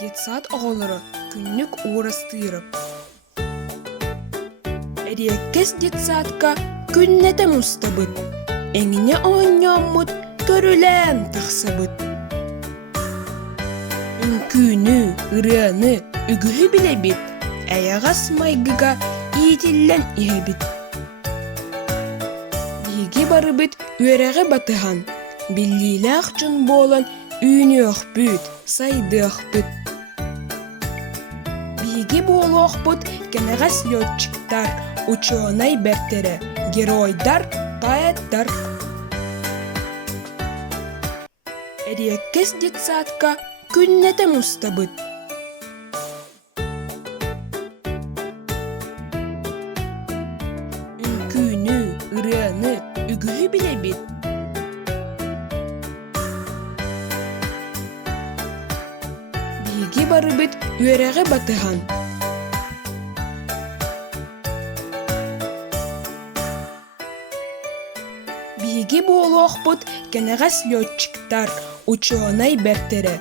Детсад оҕолоро күннүк уурастыырып. Эриэккес детсадка күннете мустабыт. Эҥине оонньооммут көрүлээн тахсабыт. Үңкүүнү, ырыаны, үгүһү билебит. Эйэҕас майгыга иитиллэн иһэбит. Биһиги барыбыт үөрэҕи батыһан. Биллиилээх дьон буолан үүнүөхпүт, сайдыахпыт. Биһиги буолуохпут кэнэҕэс лётчиктар, ученый бэртэрэ, геройдар, поэттар. Эриэккес детсадка күннете мустабыт. Үңкүүнү, ырыаны, үгүһү билебит. Биһиги барыбыт үөрэҕи батыһан. Биһиги буолуохпут кэнэҕэс лётчиктар, ученый бэртэрэ,